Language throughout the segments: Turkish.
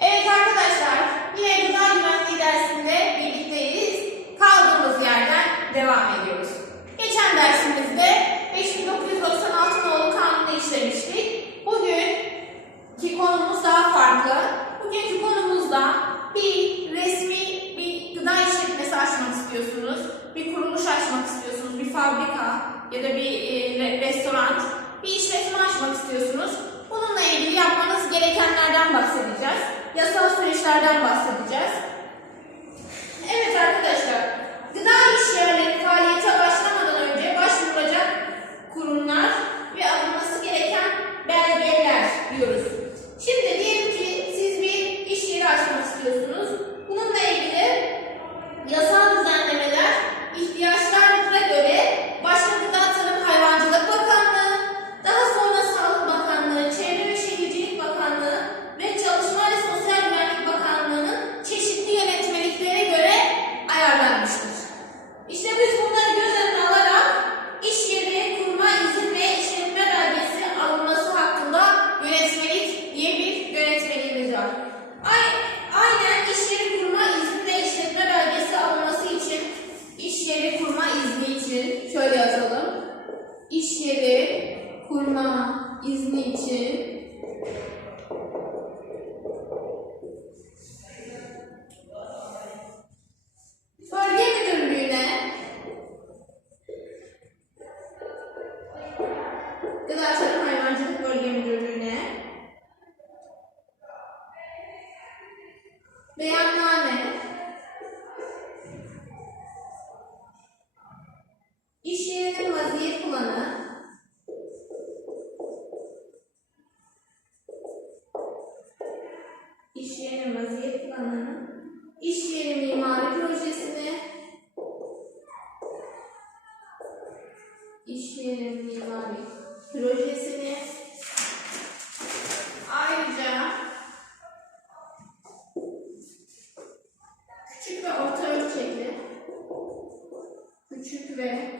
Evet arkadaşlar, yine gıda güvenliği dersinde birlikteyiz. Kaldığımız yerden devam ediyoruz. Geçen dersimizde 5996 nolu kanunu işlemiştik. Bugünkü konumuz daha farklı. Bugünkü konumuzda bir resmi bir gıda işletmesi açmak istiyorsunuz. Bir kuruluş açmak istiyorsunuz. Bir fabrika ya da bir e, re- restoran. Bir işletme açmak istiyorsunuz. Bununla ilgili yapmanız gerekenlerden bahsedeceğiz. Yasal süreçlerden bahsedeceğiz. Evet arkadaşlar, gıda işyerleri faaliyete başlamadan önce başvurulacak kurumlar ve alınması gereken belgeler diyoruz. Şimdi diyelim ki siz bir iş yeri açmak istiyorsunuz. Bununla ilgili yasal düzenlemeler ihtiyaçlarınıza göre başta Gıda Tarım Hayvancılık Bakanlığı, daha sonra Sağlık Bakanlığı, Çevre ve Şehircilik Bakanlığı ve Çalışma ve Sosyal Güvenlik Bakanlığı'nın çeşitli yönetmeliklere göre ayarlanmıştır. İşte biz bunları göz önüne alarak iş yeri kurma izin ve işletme belgesi alınması hakkında yönetmelik diye bir yönetmeliğimiz var. Ay- Aynen iş yeri kurma izni ve işletme belgesi alınması için iş yeri kurma izni için şöyle yazalım. İş yeri kurma izni için bölge müdürlüğüne Gıda Tarım Hayvancılık Bölge Müdürlüğü'ne beyanname yerinin vaziyet planı iş yerinin vaziyet planını iş yeri mimari projesini iş yeri mimari projesini ayrıca küçük ve orta ölçekli küçük ve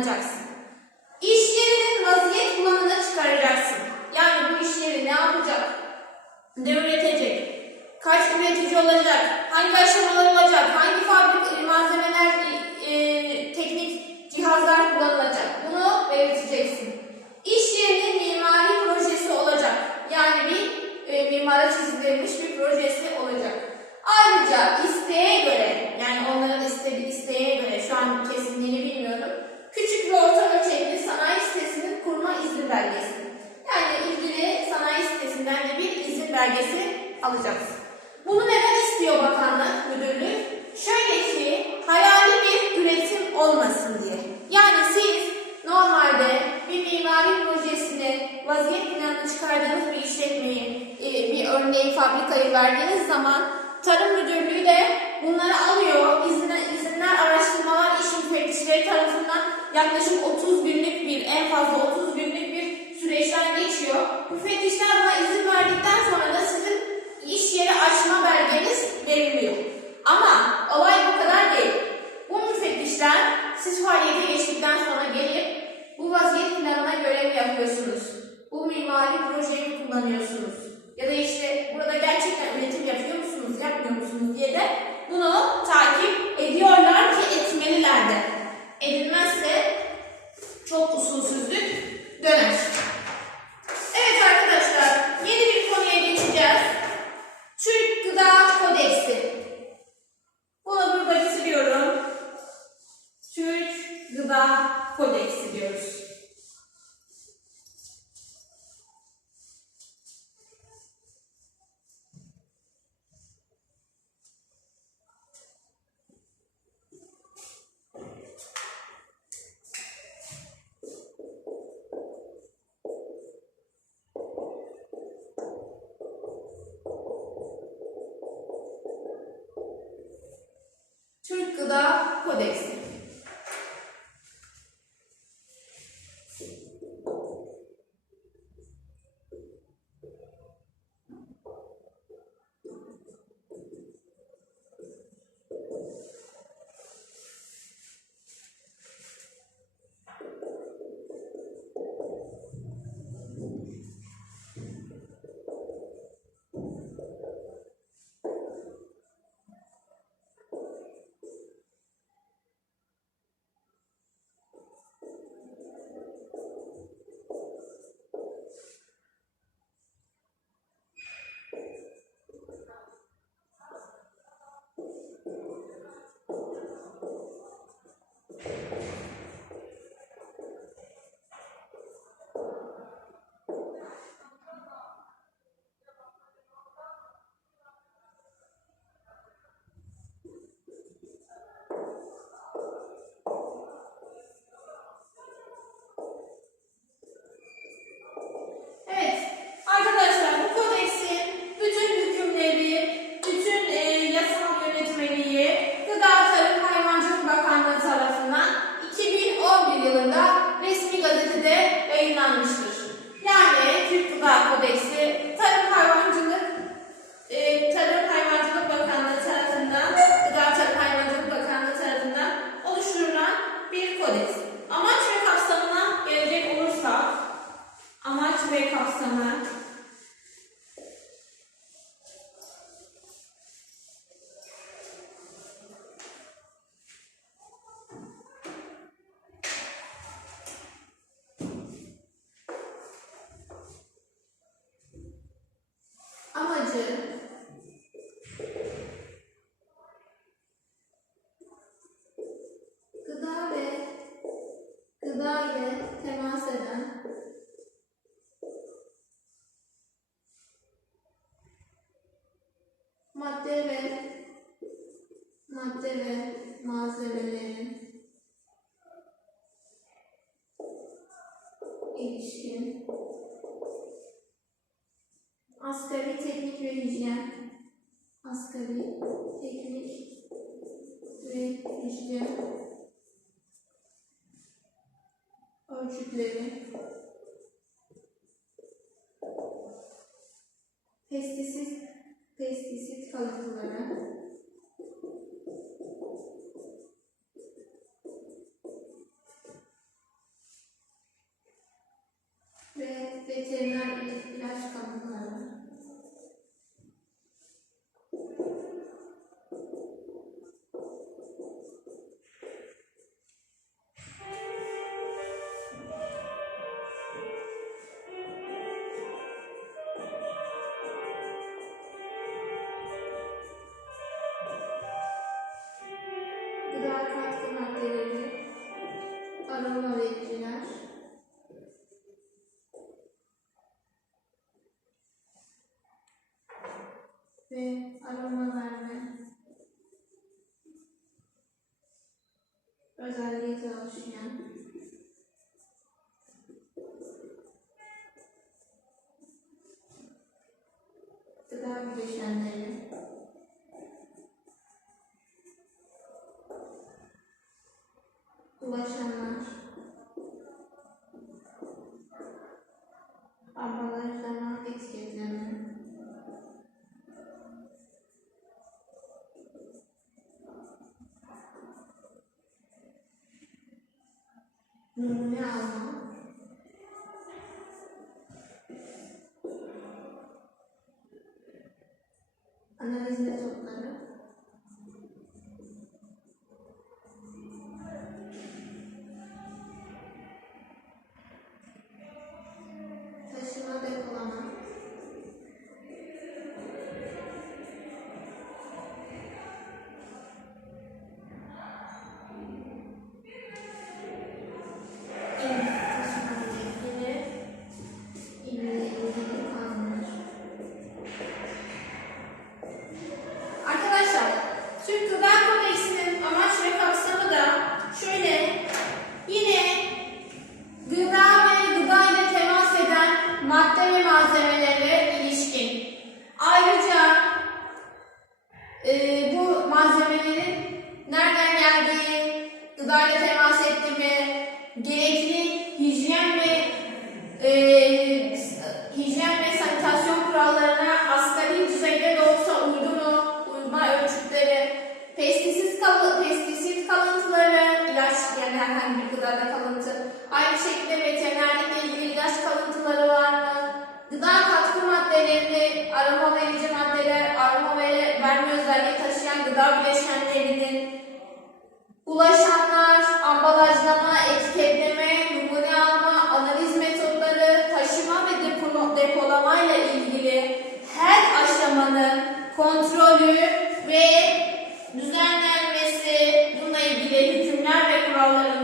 bulunacaksın. İş yerinin vaziyet planını çıkaracaksın. Yani bu iş yeri ne yapacak? Ne üretecek? Kaç üretici olacak? Hangi aşamalar olacak? Hangi fabrika malzemeler, e, teknik cihazlar kullanılacak? Bunu belirteceksin. İş yerinin mimari projesi olacak. Yani bir e, mimara çizilmiş bir projesi olacak. Ayrıca isteğe göre, yani onların istediği isteğe göre, şu an kesinliğini bilmiyorum, küçük ve orta ölçekli sanayi sitesinin kurma izin belgesi. Yani ilgili sanayi sitesinden de bir izin alacaksın. Bunu neden istiyor bakanlık, müdürlük? Şöyle ki hayali bir üretim olmasın diye. Yani siz normalde bir mimari projesini, vaziyet planını çıkardığınız bir işletmeyi, e, bir örneğin fabrikayı verdiğiniz zaman Tarım Müdürlüğü de bunları alıyor. İzinler, izinler araştırmalar iş müfettişleri tarafından yaklaşık 30 günlük bir, en fazla 30 günlük bir süreçten geçiyor. Müfettişler buna izin verdikten sonra da sizin iş yeri açma belgeniz veriliyor. Ama olay bu kadar değil. Bu müfettişler siz faaliyete geçtikten sonra gelip bu vaziyet planına görev yapıyorsunuz. Bu mimari projeyi kullanıyorsunuz. Ya da işte burada gerçekten üretim yapıyor musunuz, yapmıyor musunuz diye de bunu takip ediyorlar ki etmeliler de. Edilmezse çok usulsüzlük döner. Temas eden madde ve madde ve malzemelerin ilişkin asgari teknik ve hijyen asgari teknik ve hijyen ölçütleri pestisit pestisit kalıntıları ve veteriner ilaç kalıntıları gıda katkı maddeleri aroma vericiler. Ve aroma verme özelliği taşıyan gıda bileşenleri kadar bileşenlerinin, ulaşanlar, ambalajlama, etiketleme, numune alma, analiz metotları, taşıma ve depo depolamayla ilgili her aşamanın kontrolü ve düzenlenmesi, bununla ilgili hükümler ve kuralların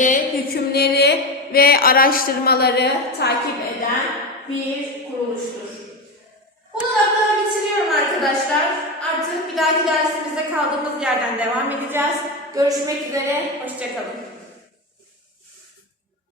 görüşleri, hükümleri ve araştırmaları takip eden bir kuruluştur. Bunu da burada bitiriyorum arkadaşlar. Artık bir dahaki dersimizde kaldığımız yerden devam edeceğiz. Görüşmek üzere, hoşçakalın.